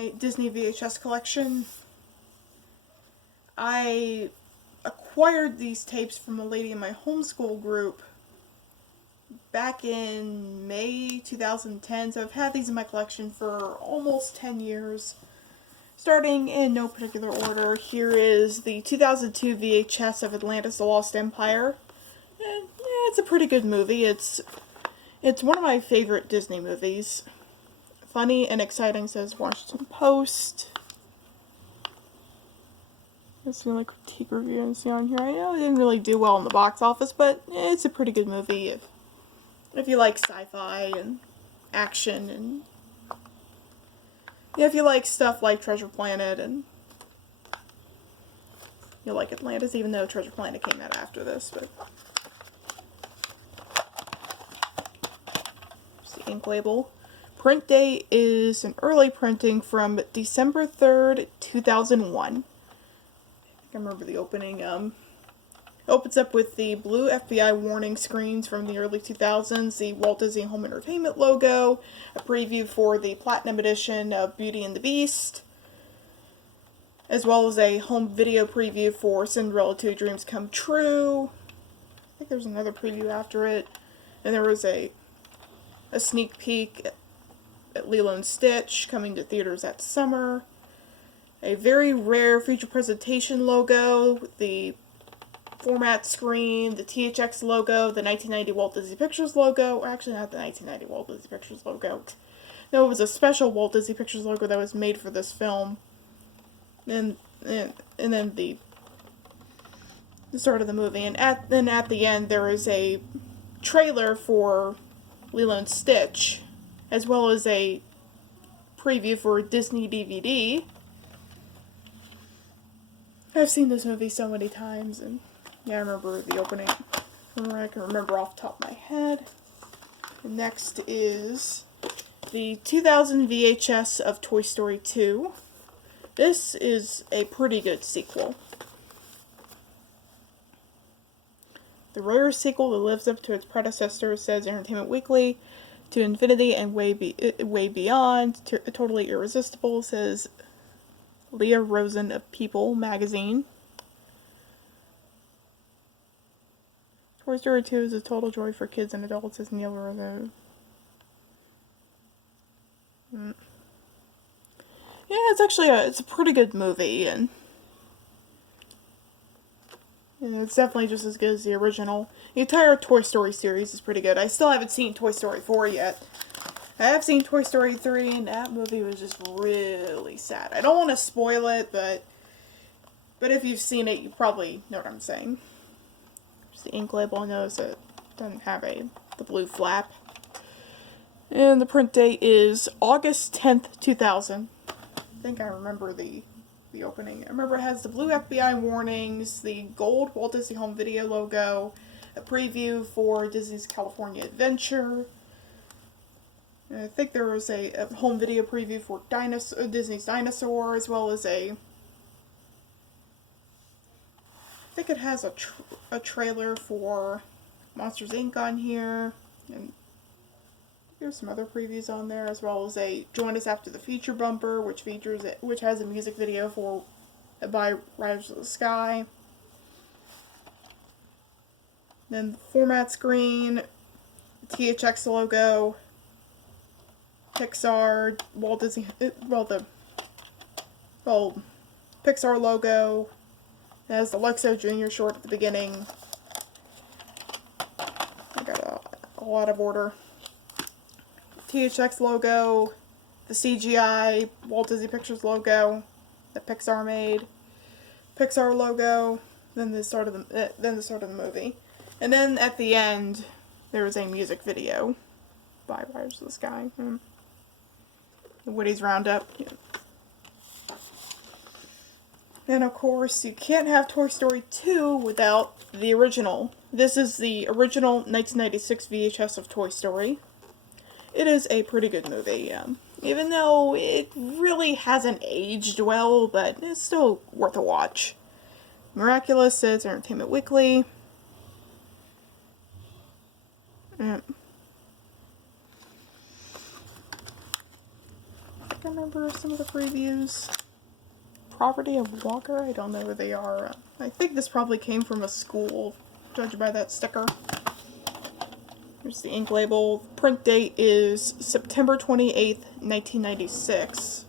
my Disney VHS collection. I acquired these tapes from a lady in my homeschool group back in May 2010, so I've had these in my collection for almost 10 years. Starting in no particular order, here is the 2002 VHS of Atlantis, The Lost Empire. And, yeah, it's a pretty good movie. It's one of my favorite Disney movies. Funny and exciting, says Washington Post. That's the only critique review I see on here. I know it didn't really do well in the box office, but it's a pretty good movie if you like sci-fi and action, and if you like stuff like Treasure Planet, and you'll like Atlantis, even though Treasure Planet came out after this. But here's the ink label. Print date is an early printing from December 3rd, 2001. I remember the opening. Opens up with the blue FBI warning screens from the early 2000s, the Walt Disney Home Entertainment logo, a preview for the Platinum Edition of Beauty and the Beast, as well as a home video preview for Cinderella 2 Dreams Come True. I think there's another preview after it. And there was a sneak peek at Lilo and Stitch coming to theaters that summer. A very rare feature presentation logo, the format screen, the THX logo, the 1990 Walt Disney Pictures logo, or actually not the 1990 Walt Disney Pictures logo. No, it was a special Walt Disney Pictures logo that was made for this film. And then the start of the movie. And at the end there is a trailer for Lilo and Stitch, as well as a preview for Disney DVD. I've seen this movie so many times, and yeah, I remember the opening. I can remember off the top of my head. And next is the 2000 VHS of Toy Story 2. This is a pretty good sequel. The rare sequel that lives up to its predecessor, says Entertainment Weekly, to infinity and way beyond. Totally irresistible, says Leah Rosen of People magazine. Toy Story 2 is a total joy for kids and adults, says Neil Rosen. Yeah, it's a pretty good movie, and it's definitely just as good as the original. The entire Toy Story series is pretty good. I still haven't seen Toy Story 4 yet. I have seen Toy Story 3, and that movie was just really sad. I don't want to spoil it, but if you've seen it, you probably know what I'm saying. There's the ink label. Notice it doesn't have the blue flap. And the print date is August 10th, 2000. I think I remember the opening. I remember it has the blue FBI warnings, the gold Walt Disney Home Video logo, a preview for Disney's California Adventure. And I think there was a home video preview for Disney's Dinosaur, as well as I think it has a trailer for Monsters Inc. on here, and there's some other previews on there, as well as a Join Us After the Feature bumper, which has a music video by Rise of the Sky. Then the format screen, THX logo, Pixar, Walt Disney, the Pixar logo. It has the Lexo Jr. short at the beginning. I got a lot of order. THX logo, the CGI Walt Disney Pictures logo that Pixar made, Pixar logo, then the start of the movie, and then at the end there was a music video by Rise of the Sky. Woody's Roundup. Yeah. And of course, you can't have Toy Story 2 without the original. This is the original 1996 VHS of Toy Story. It is a pretty good movie, even though it really hasn't aged well, but it's still worth a watch. Miraculous, says Entertainment Weekly. I remember some of the previews. Property of Walker, I don't know who they are. I think this probably came from a school, judged by that sticker. Here's the ink label. Print date is September 28th, 1996.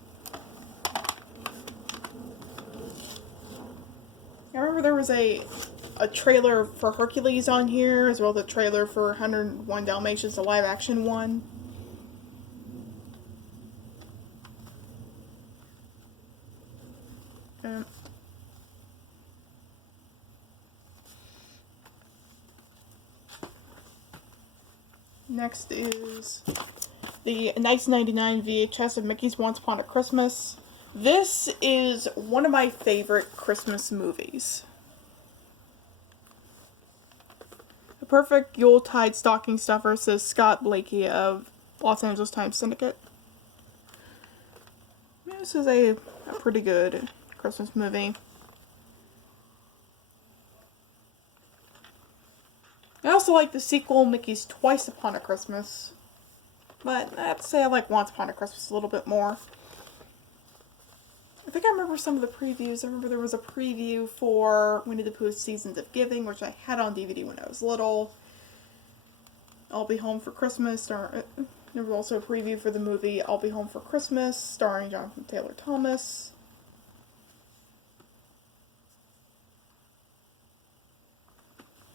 I remember there was a trailer for Hercules on here, as well as a trailer for 101 Dalmatians, the live action one. Next is the 1999 VHS of Mickey's Once Upon a Christmas. This is one of my favorite Christmas movies. The perfect Yuletide stocking stuffer, says Scott Blakey of Los Angeles Times Syndicate. This is a pretty good Christmas movie. I also like the sequel, Mickey's Twice Upon a Christmas. But I have to say I like Once Upon a Christmas a little bit more. I think I remember some of the previews. I remember there was a preview for Winnie the Pooh's Seasons of Giving, which I had on DVD when I was little. I'll Be Home for Christmas. There was also a preview for the movie I'll Be Home for Christmas, starring Jonathan Taylor Thomas.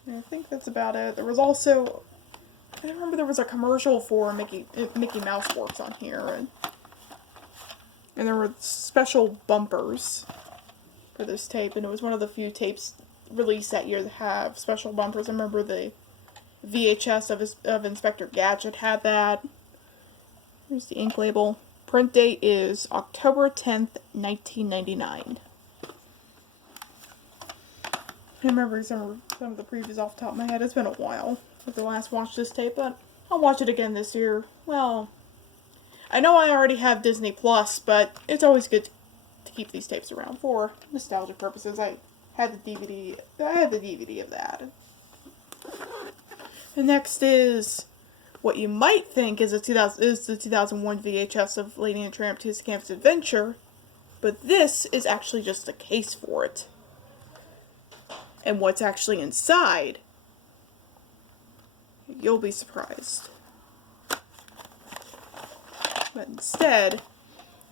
And I think that's about it. There was also, I remember there was a commercial for Mickey Mouse Works on here, and there were special bumpers for this tape, and it was one of the few tapes released that year that have special bumpers. I remember the VHS of Inspector Gadget had that. Here's the ink label. Print date is October 10th, 1999. I remember some of the previews off the top of my head. It's been a while since I last watched this tape, but I'll watch it again this year. Well, I know I already have Disney Plus, but it's always good to keep these tapes around for nostalgia purposes. I had the DVD of that. The next is what you might think is the 2001 VHS of Lady and the Tramp 2: Camp's Adventure, but this is actually just a case for it. And what's actually inside, you'll be surprised. But instead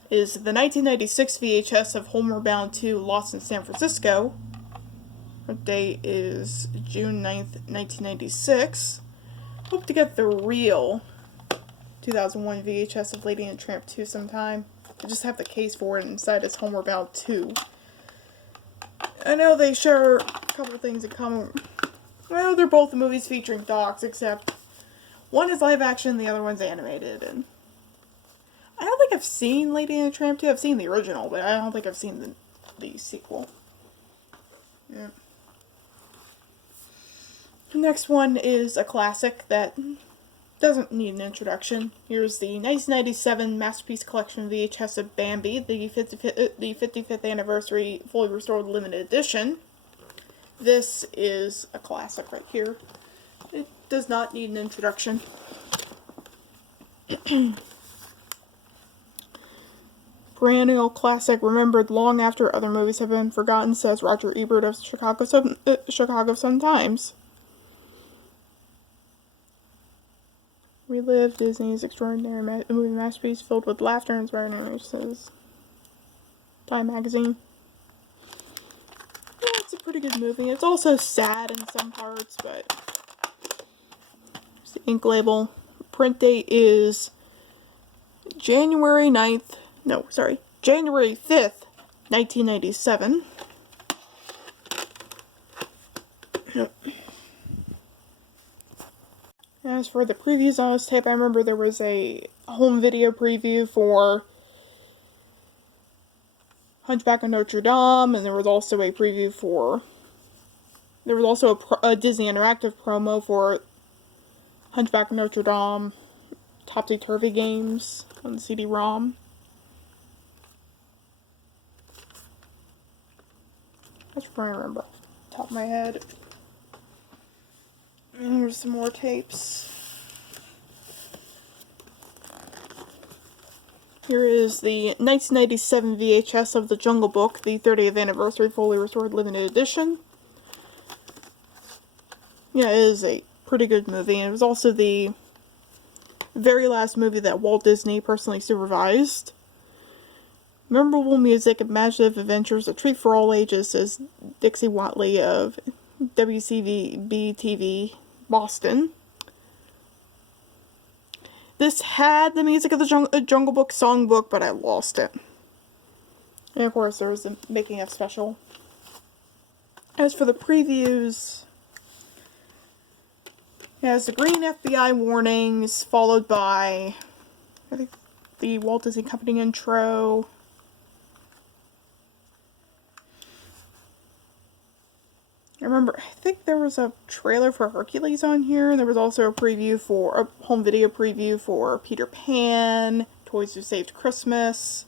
is the 1996 VHS of Homeward Bound 2: Lost in San Francisco. The date is June 9th, 1996. Hope to get the real 2001 VHS of Lady and the Tramp 2 sometime. I just have the case for it, and inside is Homeward Bound 2. I know they share a couple things in common. Well, they're both movies featuring dogs, except one is live action, the other one's animated. And I don't think I've seen Lady and the Tramp 2. I've seen the original, but I don't think I've seen the sequel. Yeah. The next one is a classic that doesn't need an introduction. Here's the 1997 Masterpiece Collection VHS of Bambi, the 55th anniversary fully restored limited edition. This is a classic right here. It does not need an introduction. Perennial classic, remembered long after other movies have been forgotten, says Roger Ebert of Chicago Sun-Times. Relive Disney's extraordinary movie masterpiece filled with laughter and inspiring, says Time Magazine. Yeah, it's a pretty good movie. It's also sad in some parts, but the ink label. Print date is January 5th, 1997. Yep. As for the previews on this tape, I remember there was a home video preview for Hunchback of Notre Dame, and there was also a preview for... There was also a Disney Interactive promo for Hunchback of Notre Dame Topsy-Turvy games on the CD-ROM. That's what I remember off the top of my head. And here's some more tapes. Here is the 1997 VHS of The Jungle Book, the 30th anniversary fully restored limited edition. Yeah, it is a pretty good movie, and it was also the very last movie that Walt Disney personally supervised. Memorable music, imaginative adventures, a treat for all ages, says Dixie Watley of WCVB-TV Boston. This had the music of the Jungle Book songbook, but I lost it. And of course, there was a making of special. As for the previews, it has the green FBI warnings, followed by, I think, the Walt Disney Company intro. I think there was a trailer for Hercules on here, and there was also a home video preview for Peter Pan, Toys Who Saved Christmas.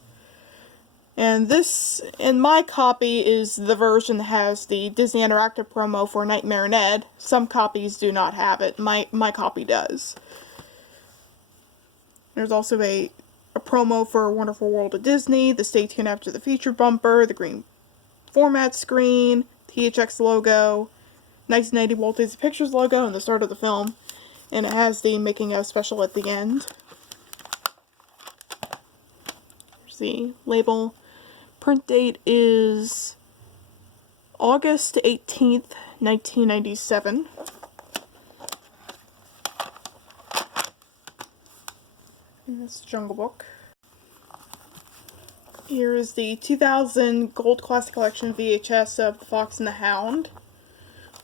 And this, in my copy, is the version that has the Disney Interactive promo for Nightmare and Ed. Some copies do not have it. My copy does. There's also a promo for Wonderful World of Disney, the Stay Tuned After the Feature bumper, the green format screen, THX logo, 1990 Walt Disney Pictures logo, and the start of the film. And it has the making of special at the end. Here's the label. Print date is August 18th, 1997. And this Jungle Book. Here is the 2000 Gold Classic Collection VHS of The Fox and the Hound.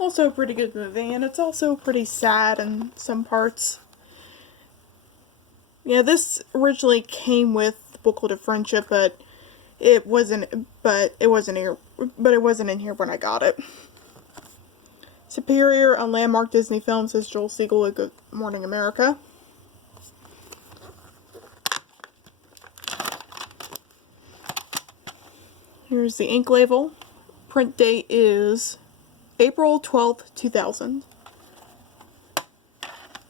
Also a pretty good movie, and it's also pretty sad in some parts. Yeah, this originally came with the Booklet of Friendship, but it wasn't in here when I got it. Superior, a landmark Disney film, says Joel Siegel at Good Morning America. Here's the ink label. Print date is April 12th, 2000.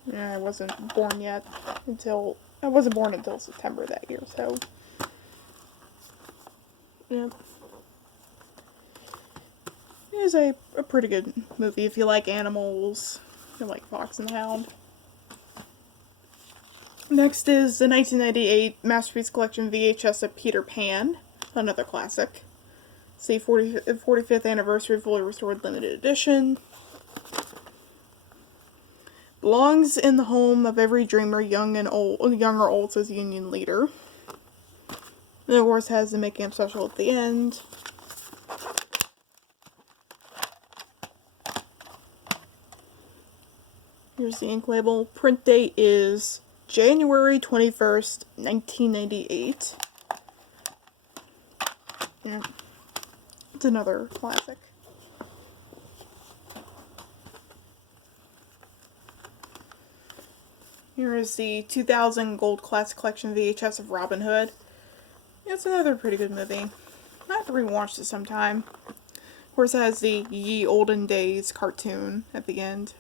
Yeah, I wasn't born until September that year, so yeah. It is a pretty good movie if you like animals, if you like Fox and the Hound. Next is the 1998 Masterpiece Collection VHS of Peter Pan, another classic. It's the 45th anniversary fully restored limited edition. Belongs in the home of every dreamer, young or old, says Union Leader. And of course has the making of special at the end. Here's the ink label. Print date is January 21st, 1998. Yeah. It's another classic. Here is the 2000 Gold Classic Collection VHS of Robin Hood. Yeah, it's another pretty good movie. I have to rewatch this sometime. Of course, it has the Ye Olden Days cartoon at the end,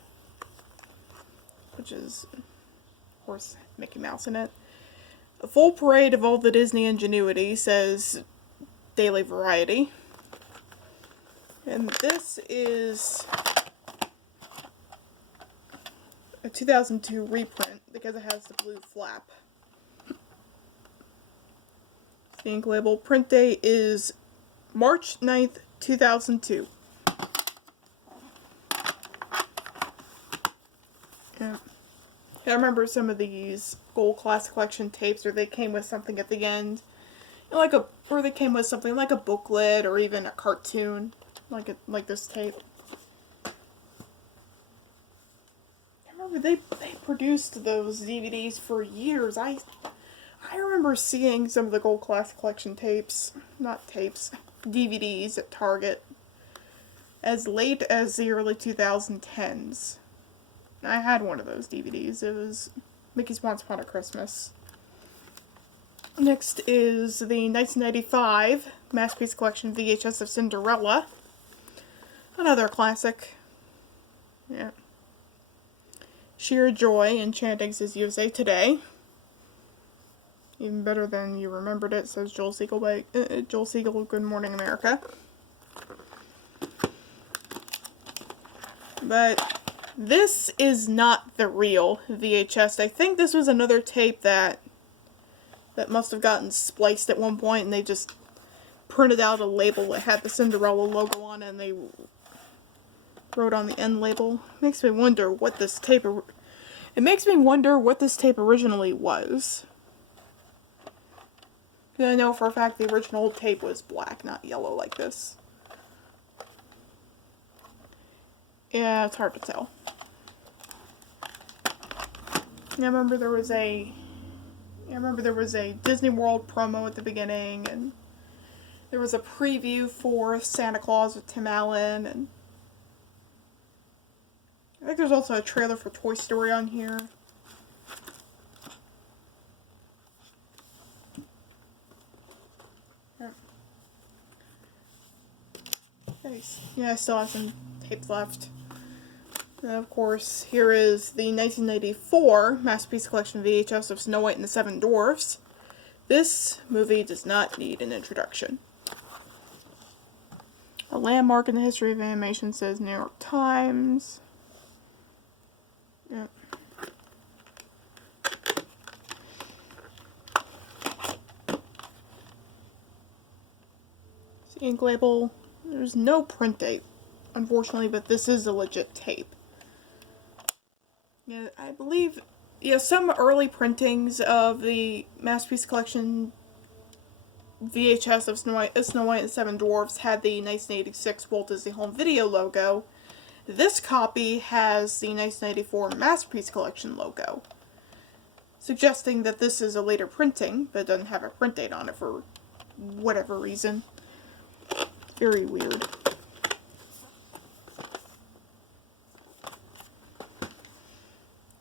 which is, of course, Mickey Mouse in it. A full parade of all the Disney ingenuity, says Daily Variety. And this is a 2002 reprint because it has the blue flap. The ink label. Print date is March 9th, 2002. Yeah. I remember some of these Gold Classic Collection tapes where they came with something at the end. Or they came with something like a booklet or even a cartoon. Like this tape. I remember they produced those DVDs for years. I remember seeing some of the Gold Classic Collection DVDs at Target as late as the early 2010s. I had one of those DVDs. It was Mickey's Once Upon a Christmas. Next is the 1995 Masterpiece Collection VHS of Cinderella. Another classic. Yeah. Sheer Joy, Enchanting, says USA Today. Even better than you remembered it, says Joel Siegel by Joel Siegel, Good Morning America. But this is not the real VHS. I think this was another tape that must have gotten spliced at one point, and they just printed out a label that had the Cinderella logo on it, and they wrote on the end label. Makes me wonder what this tape. It makes me wonder what this tape originally was. I know for a fact the original tape was black, not yellow like this. Yeah, it's hard to tell. I remember there was a Disney World promo at the beginning, and there was a preview for Santa Claus with Tim Allen, and I think there's also a trailer for Toy Story on here. Yeah, I still have some tapes left. And of course, here is the 1994 Masterpiece Collection VHS of Snow White and the Seven Dwarfs. This movie does not need an introduction. A landmark in the history of animation, says New York Times. Yep. It's the ink label. There's no print date, unfortunately, but this is a legit tape. Yeah, I believe, yeah, some early printings of the Masterpiece Collection VHS of Snow White and the Seven Dwarfs had the 1986 Walt Disney Home Video logo. This copy has the 1994 Masterpiece Collection logo, suggesting that this is a later printing, but it doesn't have a print date on it for whatever reason. Very weird.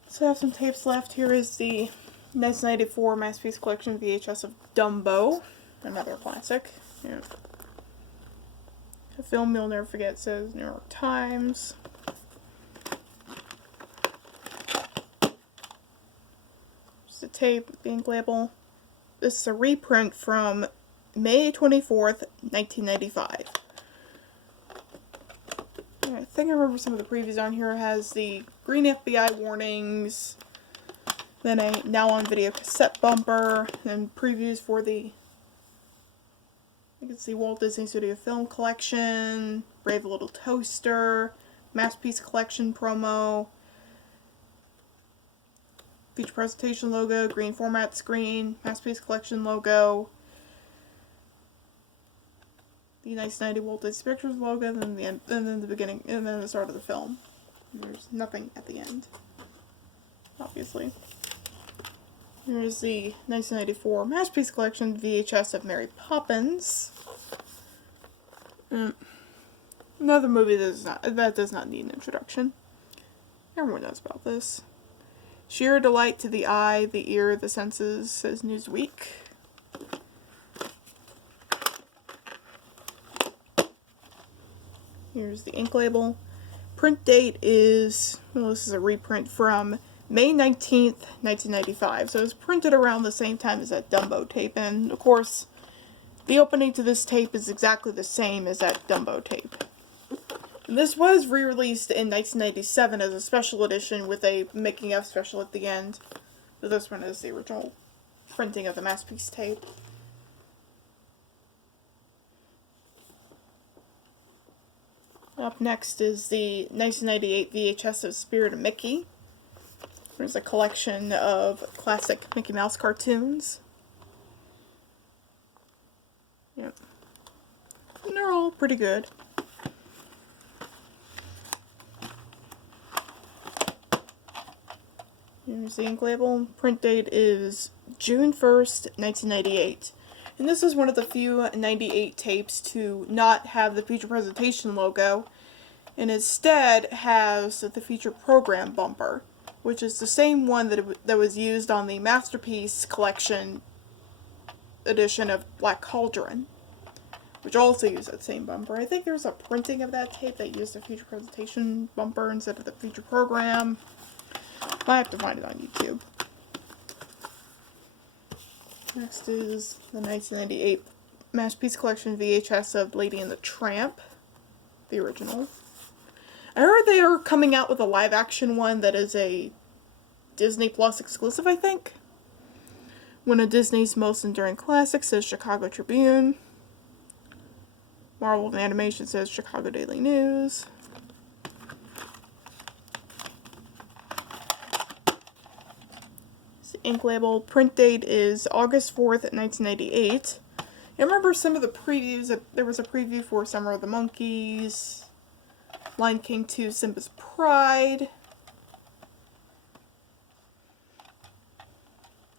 So I have some tapes left. Here is the 1994 Masterpiece Collection VHS of Dumbo, another classic. Yeah. A film you'll never forget, says New York Times. Just a tape with the ink label. This is a reprint from May 24th, 1995. I think I remember some of the previews on here. It has the green FBI warnings, then a now on video cassette bumper, and previews for the, you can see Walt Disney Studio Film Collection, Brave Little Toaster, Masterpiece Collection promo, feature presentation logo, green format screen, Masterpiece Collection logo, the 1990 Walt Disney Pictures logo, and then the end, and then the beginning, and then the start of the film. There's nothing at the end, obviously. Here's the 1994 Masterpiece Collection VHS of Mary Poppins. Another movie that does not need an introduction. Everyone knows about this. Sheer delight to the eye, the ear, the senses, says Newsweek. Here's the ink label. Print date is, well, this is a reprint from May 19th, 1995. So it was printed around the same time as that Dumbo tape. And, of course, the opening to this tape is exactly the same as that Dumbo tape. And this was re-released in 1997 as a special edition with a making-of special at the end. So this one is the original printing of the Masterpiece tape. Up next is the 1998 VHS of Spirit of Mickey. There's a collection of classic Mickey Mouse cartoons. Yep. And they're all pretty good. Here's the ink label. Print date is June 1st, 1998. And this is one of the few 98 tapes to not have the feature presentation logo, and instead has the feature program bumper, which is the same one that was used on the Masterpiece Collection edition of Black Cauldron, which also used that same bumper. I think there's a printing of that tape that used the feature presentation bumper instead of the feature program. I have to find it on YouTube. Next is the 1998 Masterpiece Collection VHS of Lady and the Tramp, the original. I heard they are coming out with a live action one that is a Disney Plus exclusive, I think. One of Disney's most enduring classics, says Chicago Tribune. Marvel of Animation, says Chicago Daily News. The ink label. Print date is August 4th, 1998. I remember some of the previews. There was a preview for Summer of the Monkeys, Lion King 2, Simba's Pride,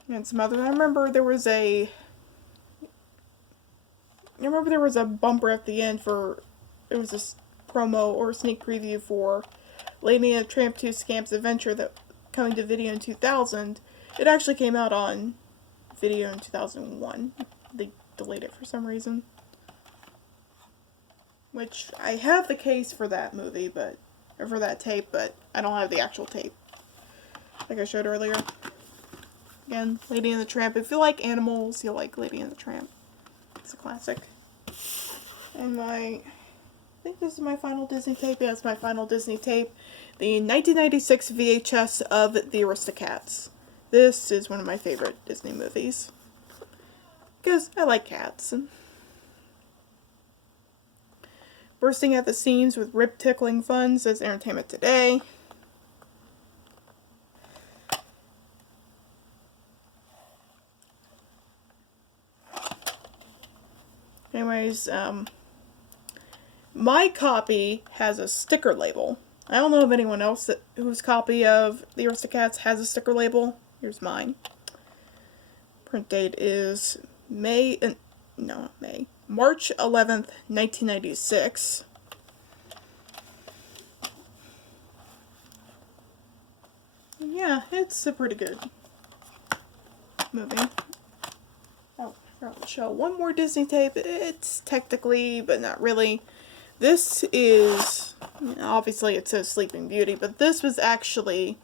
and some other. I remember there was a bumper at the end for, it was a promo or a sneak preview for Lady and the Tramp 2 Scamp's Adventure that coming to video in 2000. It actually came out on video in 2001. They delayed it for some reason. Which, I have the case for that movie, or for that tape, but I don't have the actual tape. Like I showed earlier. Again, Lady and the Tramp. If you like animals, you'll like Lady and the Tramp. It's a classic. And I think this is my final Disney tape. Yeah, it's my final Disney tape. The 1996 VHS of the Aristocats. This is one of my favorite Disney movies. Because I like cats. Bursting at the seams with rib-tickling fun, says Entertainment Today. Anyways, my copy has a sticker label. I don't know if anyone else whose copy of the Aristocats has a sticker label. Here's mine. Print date is March 11th, 1996. Yeah, it's a pretty good movie. Oh, I forgot to show one more Disney tape. It's technically, but not really. This is, obviously it says Sleeping Beauty, but this was actually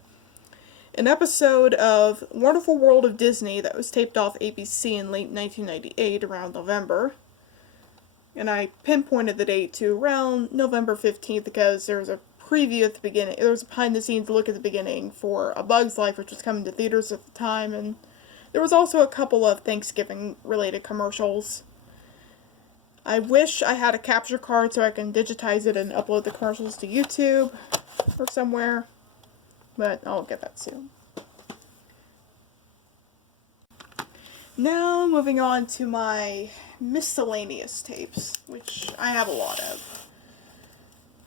an episode of Wonderful World of Disney that was taped off ABC in late 1998, around November. And I pinpointed the date to around November 15th because there was a preview at the beginning. There was a behind-the-scenes look at the beginning for A Bug's Life, which was coming to theaters at the time. And there was also a couple of Thanksgiving-related commercials. I wish I had a capture card so I can digitize it and upload the commercials to YouTube or somewhere. But I'll get that soon. Now, moving on to my miscellaneous tapes, which I have a lot of.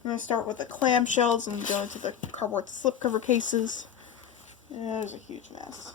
I'm going to start with the clamshells and go into the cardboard slipcover cases. Yeah, there's a huge mess.